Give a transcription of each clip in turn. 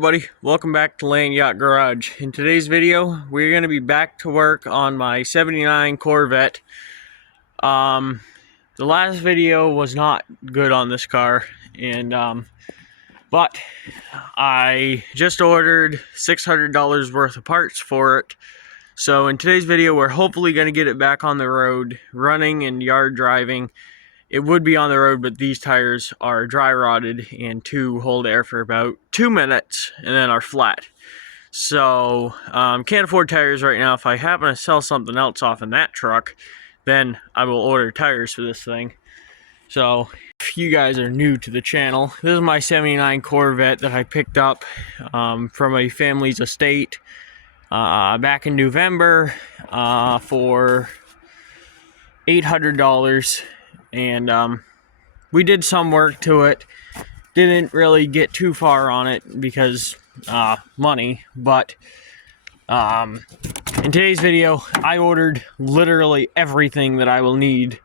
Everybody, welcome back to Land Yacht Garage. In today's video, we're going to be back to work on my 79 Corvette. The last video was not good on this car, and but I just ordered $600 worth of parts for it. So in today's video, we're hopefully going to get it back on the road, running and yard driving. It would be on the road, but these tires are dry rotted and hold air for about 2 minutes and then are flat. So can't afford tires right now. If I happen to sell something else off in that truck, then I will order tires for this thing. So if you guys are new to the channel, this is my 79 Corvette that I picked up from a family's estate back in November for $800. And we did some work to it. Didn't really get too far on it because money, but in today's video I ordered literally everything that I will need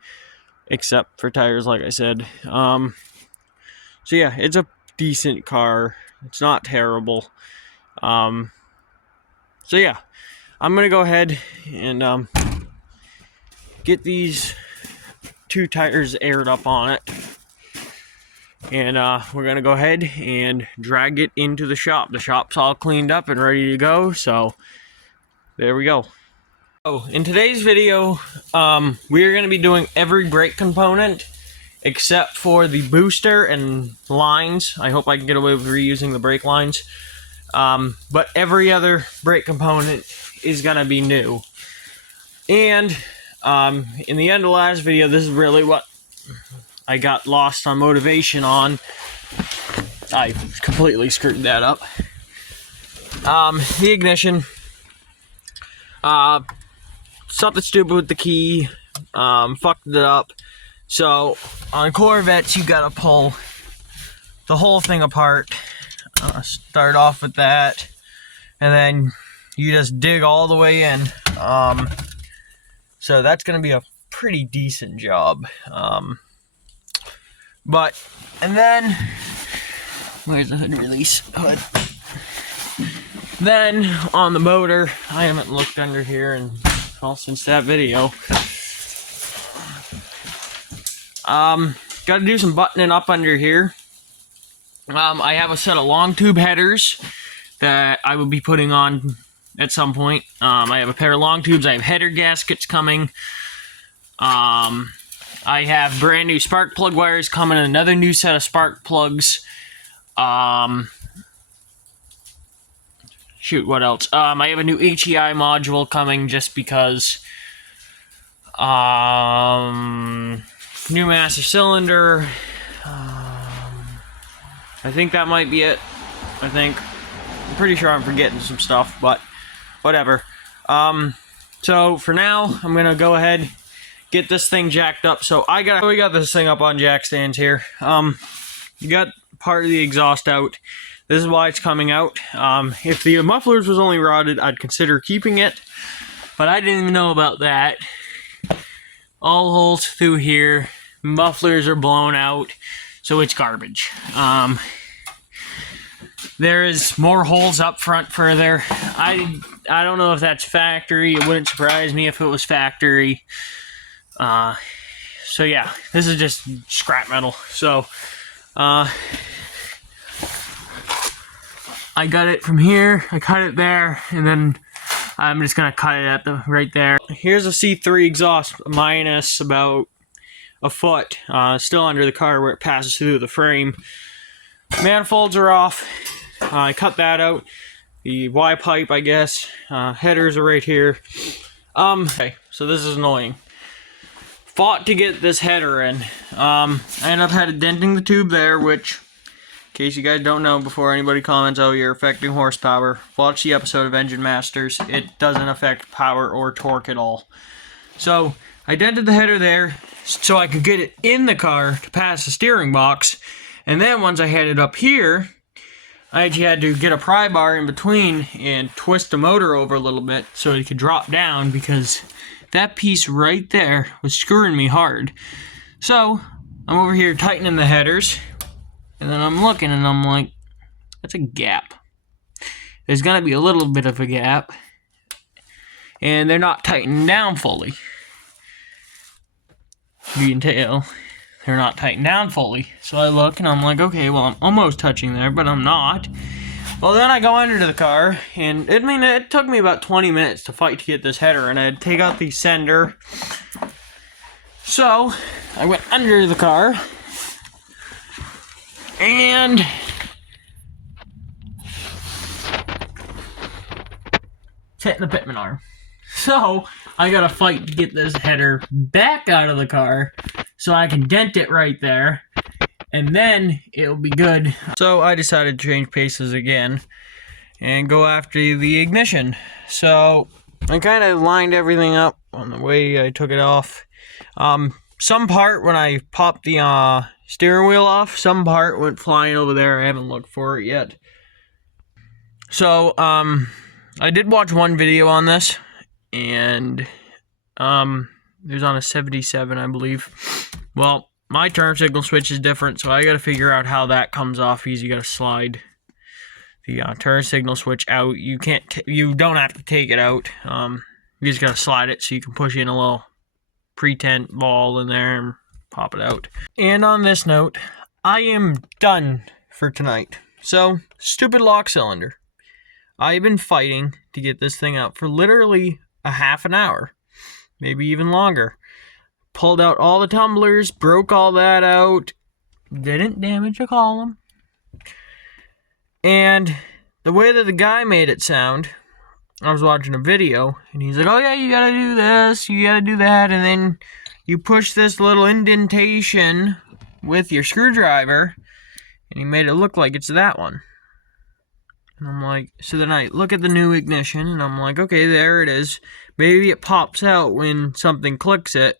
except for tires, like I said. So yeah, it's a decent car. It's not terrible. So yeah, I'm gonna go ahead and get these 2 tires aired up on it, and we're gonna go ahead and drag it into the shop. The shop's all cleaned up and ready to go, so there we go. Oh, in today's video we are going to be doing every brake component except for the booster and lines. I hope I can get away with reusing the brake lines, but every other brake component is gonna be new. And in the end of the last video, this is really what I got lost on motivation on. I completely screwed that up. The ignition. Something stupid with the key. Fucked it up. So, on Corvettes, you gotta pull the whole thing apart. Start off with that. And then you just dig all the way in. So that's going to be a pretty decent job. And then, where's the hood release? Hood. Then, on the motor, I haven't looked under here since that video. Got to do some buttoning up under here. I have a set of long tube headers that I will be putting on at some point. I have a pair of long tubes. I have header gaskets coming. I have brand new spark plug wires coming, and another new set of spark plugs. Shoot, what else? I have a new HEI module coming just because. New master cylinder. I think that might be it. I'm pretty sure I'm forgetting some stuff, but whatever. So for now, I'm gonna go ahead, get this thing jacked up. So we got this thing up on jack stands here. You got part of the exhaust out. This is why it's coming out. If the mufflers was only rotted, I'd consider keeping it, but I didn't even know about that. All holes through here, mufflers are blown out, so it's garbage. There is more holes up front further. I don't know if that's factory. It wouldn't surprise me if it was factory. So yeah, this is just scrap metal. So I got it from here. I cut it there, and then I'm just gonna cut it at right there. Here's a C3 exhaust minus about a foot, still under the car where it passes through the frame. Manifolds are off. I cut that out. The Y pipe, I guess. Headers are right here. Okay, so this is annoying. Fought to get this header in. I ended up denting the tube there, which, in case you guys don't know, before anybody comments, oh, you're affecting horsepower, watch the episode of Engine Masters. It doesn't affect power or torque at all. So, I dented the header there so I could get it in the car to pass the steering box. And then once I had it up here, I actually had to get a pry bar in between and twist the motor over a little bit so it could drop down, because that piece right there was screwing me hard. So I'm over here tightening the headers, and then I'm looking and I'm like, that's a gap. there's going to be a little bit of a gap, and they're not tightened down fully. You can tell they're not tightened down fully. So I look and I'm like, okay, well, I'm almost touching there, but I'm not. Well, then I go under the car, and it took me about 20 minutes to fight to get this header, and I had to take out the sender. So I went under the car, and it's hitting the pitman arm. So I gotta fight to get this header back out of the car so I can dent it right there, and then it'll be good. So I decided to change paces again and go after the ignition. So I kind of lined everything up on the way I took it off. Some part when I popped the steering wheel off, some part went flying over there. I haven't looked for it yet. So I did watch one video on this, and it was on a 77, I believe. Well, my turn signal switch is different, so I got to figure out how that comes off because you got to slide the turn signal switch out. You don't have to take it out. You just got to slide it so you can push in a little pre-tent ball in there and pop it out. And on this note, I am done for tonight. So, stupid lock cylinder. I've been fighting to get this thing out for literally a half an hour, maybe even longer. Pulled out all the tumblers, broke all that out, didn't damage a column. And the way that the guy made it sound, I was watching a video, and he's like, oh yeah, you gotta do this, you gotta do that, and then you push this little indentation with your screwdriver, and he made it look like it's that one. And I'm like, so then I look at the new ignition, and I'm like, okay, there it is. Maybe it pops out when something clicks it,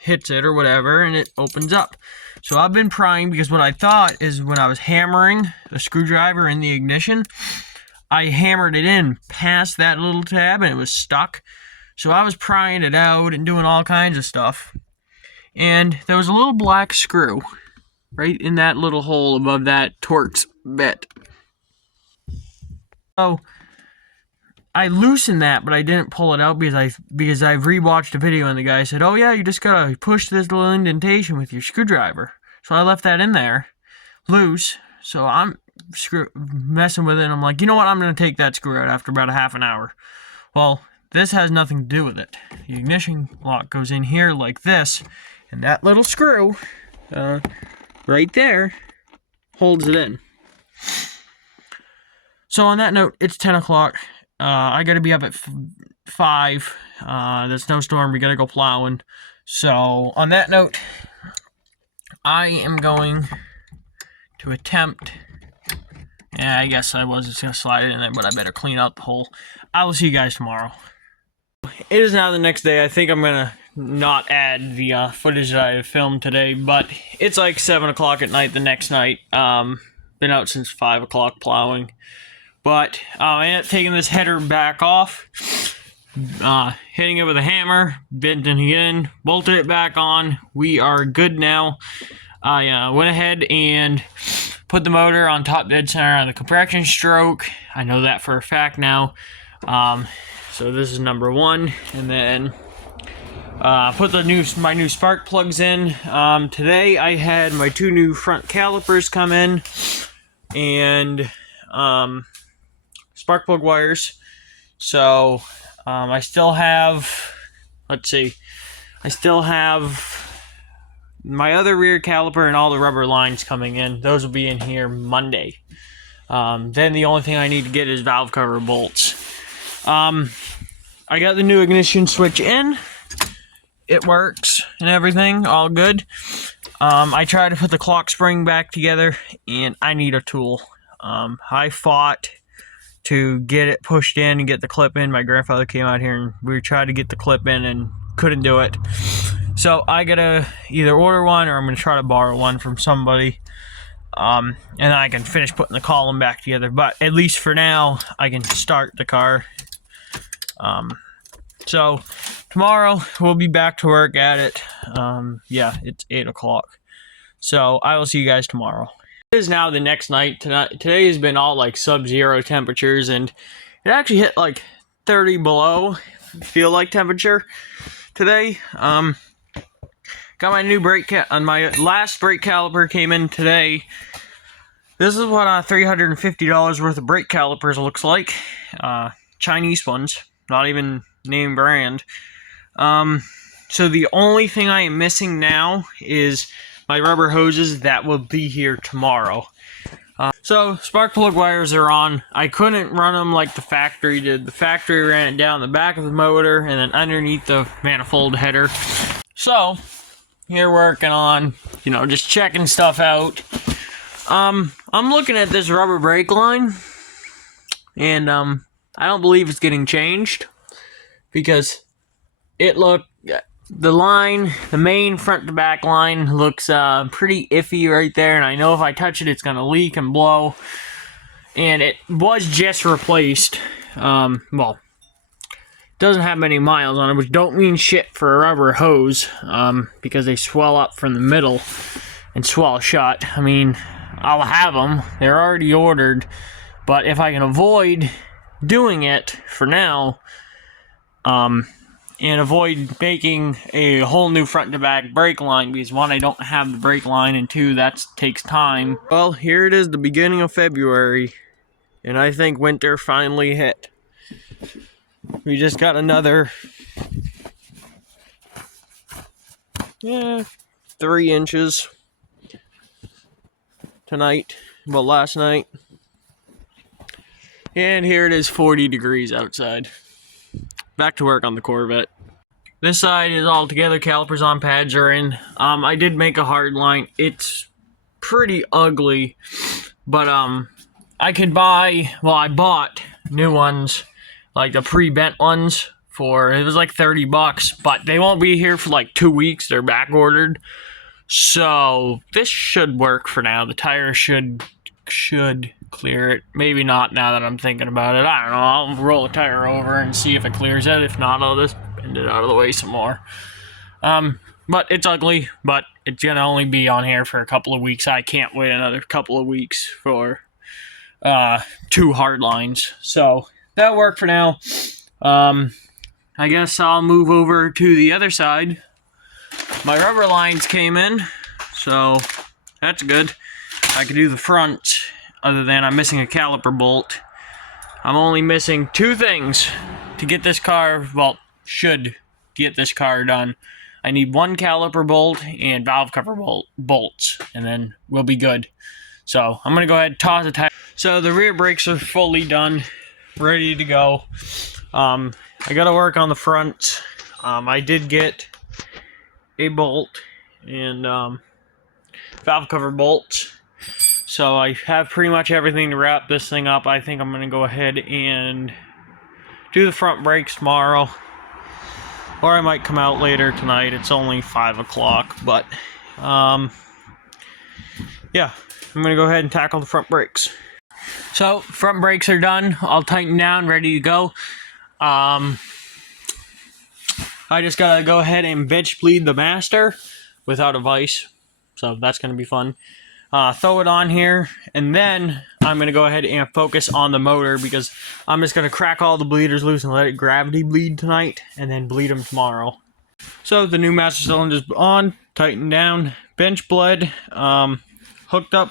hits it or whatever, and it opens up. So I've been prying, because what I thought is when I was hammering the screwdriver in the ignition, I hammered it in past that little tab and it was stuck. So I was prying it out and doing all kinds of stuff. And there was a little black screw right in that little hole above that Torx bit. So I loosened that, but I didn't pull it out because I've rewatched a video and the guy said, oh yeah, you just gotta push this little indentation with your screwdriver. So I left that in there loose. So I'm messing with it, and I'm like, you know what, I'm gonna take that screw out after about a half an hour. Well, this has nothing to do with it. The ignition lock goes in here like this, and that little screw right there holds it in. So on that note, it's 10 o'clock. I gotta be up at 5. The snowstorm, we gotta go plowing. So on that note, I am going to attempt. Yeah, I guess I was just gonna slide it in there, but I better clean out the hole. I will see you guys tomorrow. It is now the next day. I think I'm gonna not add the footage that I have filmed today, but it's like 7 o'clock at night the next night. Been out since 5 o'clock plowing. But I ended up taking this header back off, hitting it with a hammer, venting it in, bolted it back on. We are good now. I went ahead and put the motor on top dead center on the compression stroke. I know that for a fact now. So this is number 1, and then put my new spark plugs in. Today I had my 2 new front calipers come in, and spark plug wires. So I still have, let's see, I still have my other rear caliper and all the rubber lines coming in. Those will be in here Monday. Then the only thing I need to get is valve cover bolts. I got the new ignition switch in. It works and everything, all good. I tried to put the clock spring back together, and I need a tool. I fought to get it pushed in and get the clip in. My grandfather came out here and we tried to get the clip in and couldn't do it. So I gotta either order one or I'm gonna try to borrow one from somebody. And then I can finish putting the column back together. But at least for now, I can start the car. So tomorrow we'll be back to work at it. Yeah, it's 8 o'clock. So I will see you guys tomorrow. It is now the next night. Today has been all like sub-zero temperatures, and it actually hit like 30 below feel like temperature today. Got my new brake on my last brake caliper came in today. This is what $350 worth of brake calipers looks like. Chinese ones, not even name brand. So the only thing I am missing now is my rubber hoses that will be here tomorrow. So spark plug wires are on. I couldn't run them like the factory did. The factory ran it down the back of the motor and then underneath the manifold header. So here working on, just checking stuff out. I'm looking at this rubber brake line, and I don't believe it's getting changed because the line, the main front to back line looks pretty iffy right there, and I know if I touch it, it's going to leak and blow. And it was just replaced. Well, doesn't have many miles on it, which don't mean shit for a rubber hose, because they swell up from the middle and swell shut. I mean, I'll have them. They're already ordered, but if I can avoid doing it for now, and avoid making a whole new front to back brake line, because one, I don't have the brake line, and two, that takes time. Well, here it is, the beginning of February, and I think winter finally hit. We just got another 3 inches tonight, well, last night. And here it is, 40 degrees outside. Back to work on the Corvette. This side is all together, calipers on, pads are in. I did make a hard line. It's pretty ugly, but I bought new ones, like the pre-bent ones, it was like $30, but they won't be here for like 2 weeks. They're back ordered. So this should work for now. The tire should clear it. Maybe not now that I'm thinking about it. I don't know. I'll roll a tire over and see if it clears it. If not, I'll just bend it out of the way some more. But it's ugly, but it's going to only be on here for a couple of weeks. I can't wait another couple of weeks for 2 hard lines. So that'll work for now. I guess I'll move over to the other side. My rubber lines came in, so that's good. I can do the front, other than I'm missing a caliper bolt. I'm only missing 2 things to get this car, should get this car done. I need 1 caliper bolt and valve cover bolts, and then we'll be good. So I'm going to go ahead and toss the tire. So the rear brakes are fully done, ready to go. I got to work on the front. I did get a bolt and valve cover bolts. So I have pretty much everything to wrap this thing up. I think I'm going to go ahead and do the front brakes tomorrow. Or I might come out later tonight. It's only 5 o'clock. But, yeah. I'm going to go ahead and tackle the front brakes. So, front brakes are done. All tightened down, ready to go. I just got to go ahead and bitch bleed the master without a vise. So, that's going to be fun. Throw it on here, and then I'm going to go ahead and focus on the motor, because I'm just going to crack all the bleeders loose and let it gravity bleed tonight, and then bleed them tomorrow. So the new master cylinder's on, tightened down, bench bled, hooked up.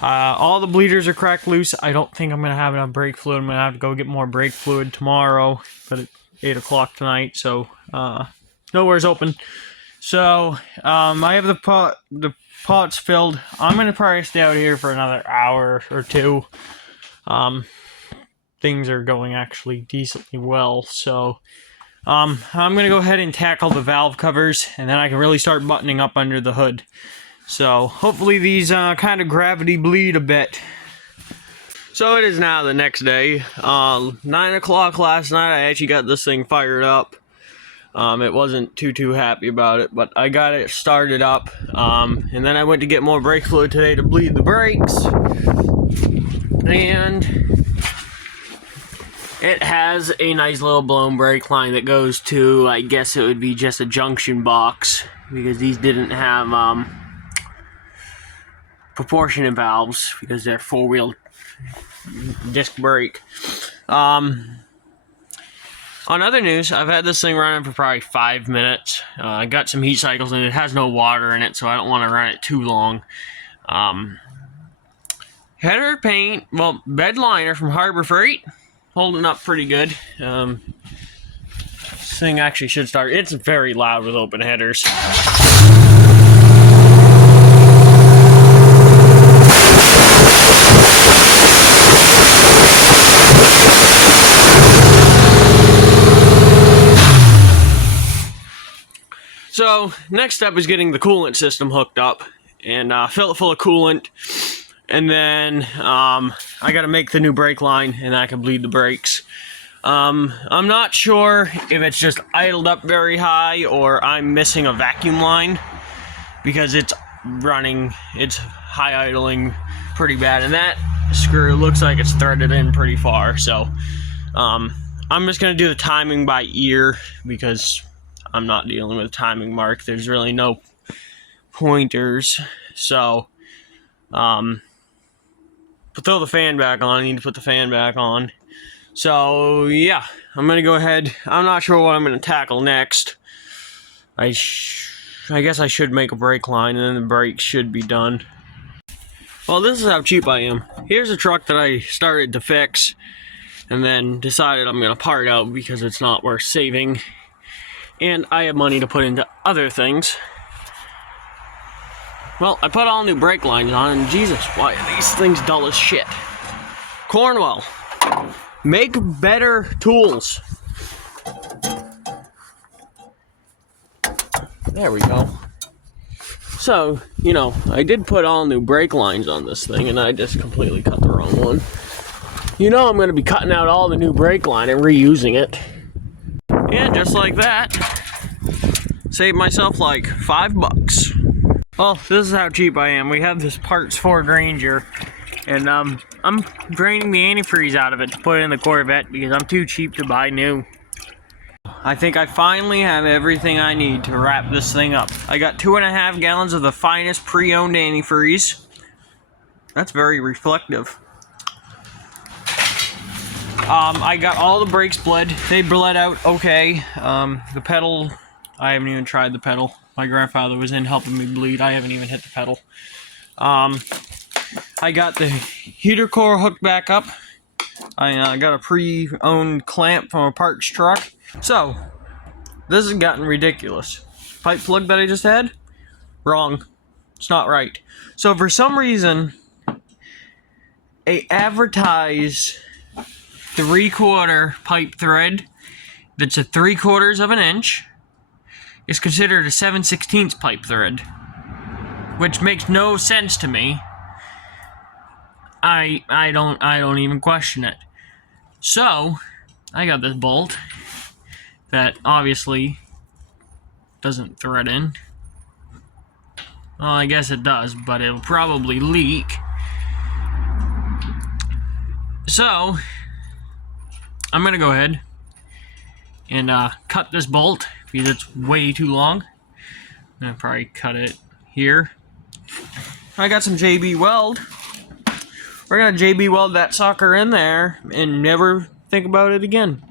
All the bleeders are cracked loose. I don't think I'm going to have enough brake fluid. I'm going to have to go get more brake fluid tomorrow, but at 8 o'clock tonight, so nowhere's open. So I have the pots filled. I'm going to probably stay out here for another hour or 2. Things are going actually decently well, so I'm going to go ahead and tackle the valve covers, and then I can really start buttoning up under the hood. So hopefully these kind of gravity bleed a bit. So it is now the next day. 9 o'clock last night, I actually got this thing fired up. It wasn't too happy about it, but I got it started up. And then I went to get more brake fluid today to bleed the brakes. And it has a nice little blown brake line that goes to, I guess it would be just a junction box, because these didn't have proportionate valves because they're 4-wheel disc brake. On other news, I've had this thing running for probably 5 minutes. I got some heat cycles and it has no water in it, so I don't want to run it too long. Header paint, well, bed liner from Harbor Freight, holding up pretty good. This thing actually should start. It's very loud with open headers. So, next step is getting the coolant system hooked up and fill it full of coolant. And then I got to make the new brake line and I can bleed the brakes. I'm not sure if it's just idled up very high or I'm missing a vacuum line because it's high idling pretty bad. And that screw looks like it's threaded in pretty far. So I'm just going to do the timing by ear because I'm not dealing with a timing mark. There's really no pointers. So, but throw the fan back on. I need to put the fan back on. So, yeah. I'm going to go ahead. I'm not sure what I'm going to tackle next. I guess I should make a brake line and then the brakes should be done. Well, this is how cheap I am. Here's a truck that I started to fix and then decided I'm going to part out because it's not worth saving. And I have money to put into other things. Well, I put all new brake lines on, and Jesus, why are these things dull as shit? Cornwell, make better tools. There we go. So, you know, I did put all new brake lines on this thing, and I just completely cut the wrong one. You know I'm going to be cutting out all the new brake line and reusing it. And just like that, saved myself like $5. Well, this is how cheap I am. We have this parts Ford Ranger, and I'm draining the antifreeze out of it to put it in the Corvette because I'm too cheap to buy new. I think I finally have everything I need to wrap this thing up. I got 2.5 gallons of the finest pre-owned antifreeze. That's very reflective. I got all the brakes bled. They bled out okay. The pedal, I haven't even tried the pedal. My grandfather was in helping me bleed. I haven't even hit the pedal. I got the heater core hooked back up. I got a pre-owned clamp from a parts truck. So, this has gotten ridiculous. Pipe plug that I just had? Wrong. It's not right. So for some reason, they advertise 3/4 pipe thread that's a 3/4 of an inch is considered a 7/16 pipe thread, which makes no sense to me. I don't even question it. So I got this bolt that obviously doesn't thread in. Well, I guess it does, but it'll probably leak. So I'm gonna go ahead and cut this bolt because it's way too long. I'm gonna probably cut it here. I got some JB weld. We're gonna JB weld that sucker in there and never think about it again.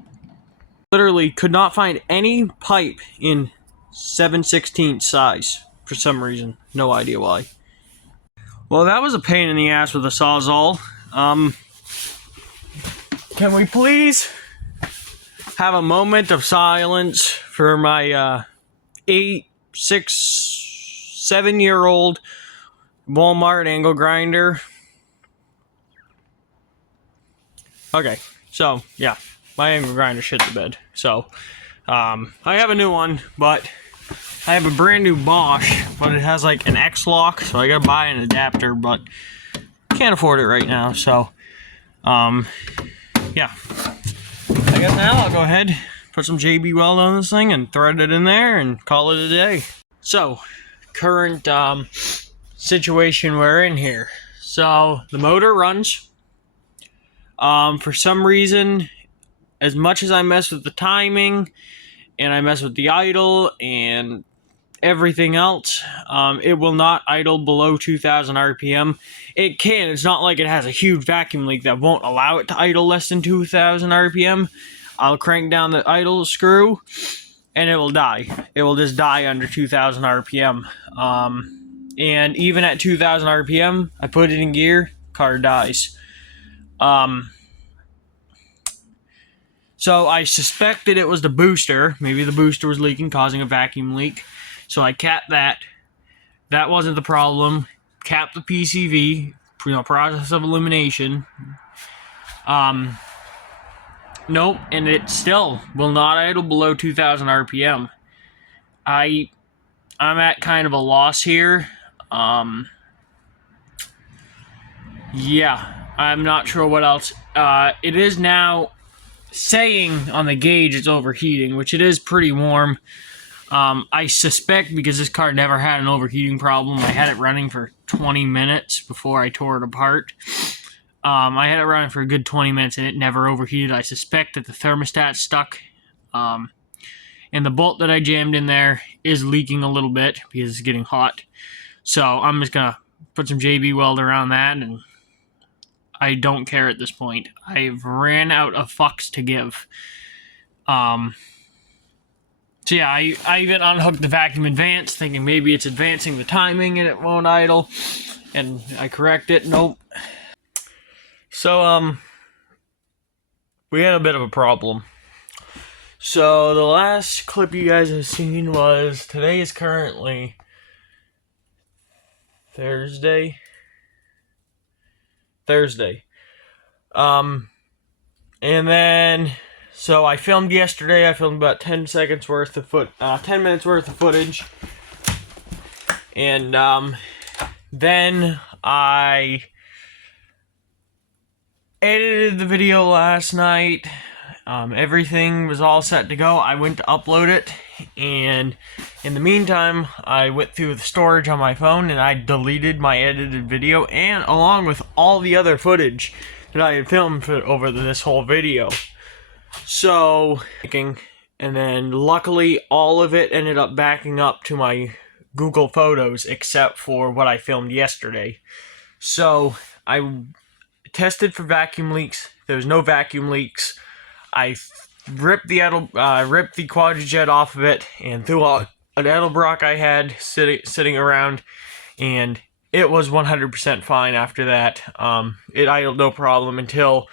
Literally could not find any pipe in 7/16 size for some reason. No idea why. Well, that was a pain in the ass with a Sawzall. Can we please have a moment of silence for my 7-year-old Walmart angle grinder? Okay, so yeah, my angle grinder shit the bed. So I have a new one, but I have a brand new Bosch, but it has like an X-lock, so I gotta buy an adapter, but can't afford it right now. So yeah, I guess now I'll go ahead, put some JB weld on this thing and thread it in there and call it a day. So current situation we're in here. So the motor runs. For some reason, as much as I mess with the timing and I mess with the idle and everything else, it will not idle below 2,000 RPM. It can. It's not like it has a huge vacuum leak that won't allow it to idle less than 2,000 RPM. I'll crank down the idle screw, and it will die. It will just die under 2,000 RPM. And even at 2,000 RPM, I put it in gear, car dies. So I suspected it was the booster. Maybe the booster was leaking, causing a vacuum leak. So I capped that. That wasn't the problem. Capped the PCV, process of elimination. Nope, and it still will not idle below 2,000 RPM. I'm at kind of a loss here. Yeah, I'm not sure what else. It is now saying on the gauge it's overheating, which it is pretty warm. I suspect because this car never had an overheating problem. I had it running for 20 minutes before I tore it apart. I had it running for a good 20 minutes and it never overheated. I suspect that the thermostat's stuck. And the bolt that I jammed in there is leaking a little bit because it's getting hot. So I'm just going to put some JB weld around that, and I don't care at this point. I've ran out of fucks to give. So yeah, I even unhooked the vacuum advance, thinking maybe it's advancing the timing and it won't idle. And I correct it. Nope. So, we had a bit of a problem. So the last clip you guys have seen was, today is currently Thursday. And then, so I filmed yesterday. I filmed about 10 minutes worth of footage. And, then I edited the video last night. Everything was all set to go. I went to upload it, and in the meantime, I went through the storage on my phone and I deleted my edited video, and along with all the other footage that I had filmed over this whole video. So, and then luckily all of it ended up backing up to my Google Photos except for what I filmed yesterday. So, I tested for vacuum leaks. There was no vacuum leaks. I ripped the Quadrajet off of it and threw out an Edelbrock I had sitting around, and it was 100% fine after that. It idled no problem until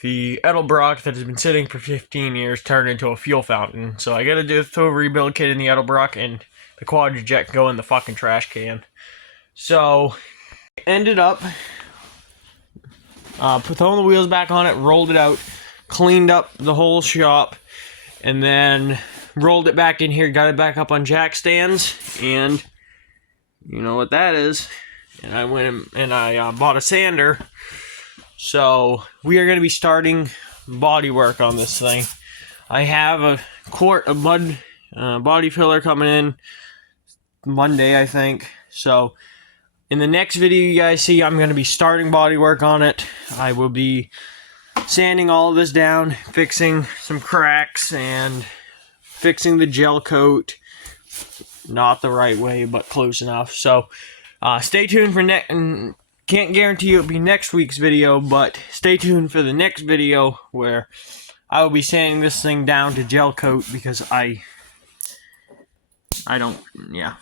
the Edelbrock that has been sitting for 15 years turned into a fuel fountain. So I gotta throw a rebuild kit in the Edelbrock, and the Quadrajet go in the fucking trash can. So, ended up throwing the wheels back on it, rolled it out, cleaned up the whole shop, and then rolled it back in here, got it back up on jack stands, and you know what that is. And I went and I bought a sander. So we are going to be starting body work on this thing. I have a quart of mud body filler coming in Monday, I think. So in the next video you guys see, I'm going to be starting body work on it. I will be sanding all of this down, fixing some cracks, and fixing the gel coat. Not the right way, but close enough. So stay tuned for can't guarantee it'll be next week's video, but stay tuned for the next video where I will be sanding this thing down to gel coat, because I don't, yeah,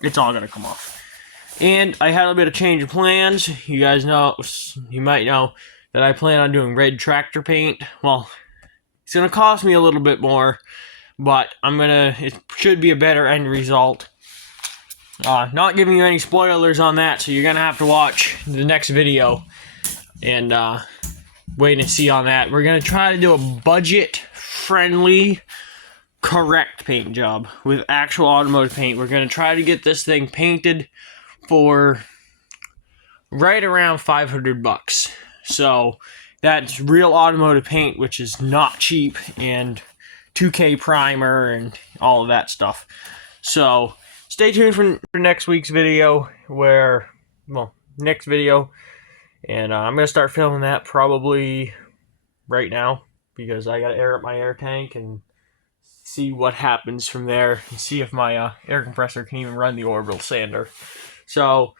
it's all gonna come off. And I had a bit of change of plans. You guys know, you might know that I plan on doing red tractor paint. Well, it's gonna cost me a little bit more, but it should be a better end result. Not giving you any spoilers on that, so you're gonna have to watch the next video and wait and see on that. We're gonna try to do a budget-friendly, correct paint job with actual automotive paint. We're gonna try to get this thing painted for right around $500. So that's real automotive paint, which is not cheap, and 2K primer and all of that stuff. So stay tuned for next week's video, and I'm going to start filming that probably right now, because I got to air up my air tank and see what happens from there and see if my air compressor can even run the orbital sander. So,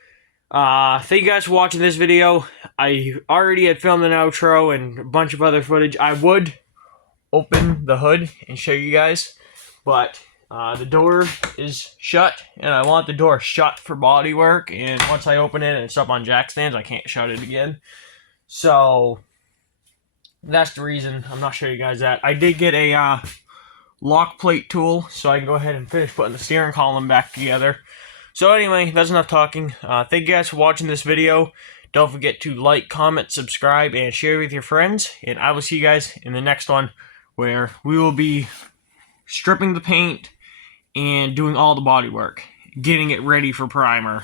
thank you guys for watching this video. I already had filmed an outro and a bunch of other footage. I would open the hood and show you guys, but the door is shut, and I want the door shut for body work, and once I open it and it's up on jack stands, I can't shut it again. So that's the reason I'm not showing you guys that. I did get a lock plate tool, so I can go ahead and finish putting the steering column back together. So anyway, that's enough talking. Thank you guys for watching this video. Don't forget to like, comment, subscribe, and share with your friends. And I will see you guys in the next one, where we will be stripping the paint and doing all the body work, getting it ready for primer.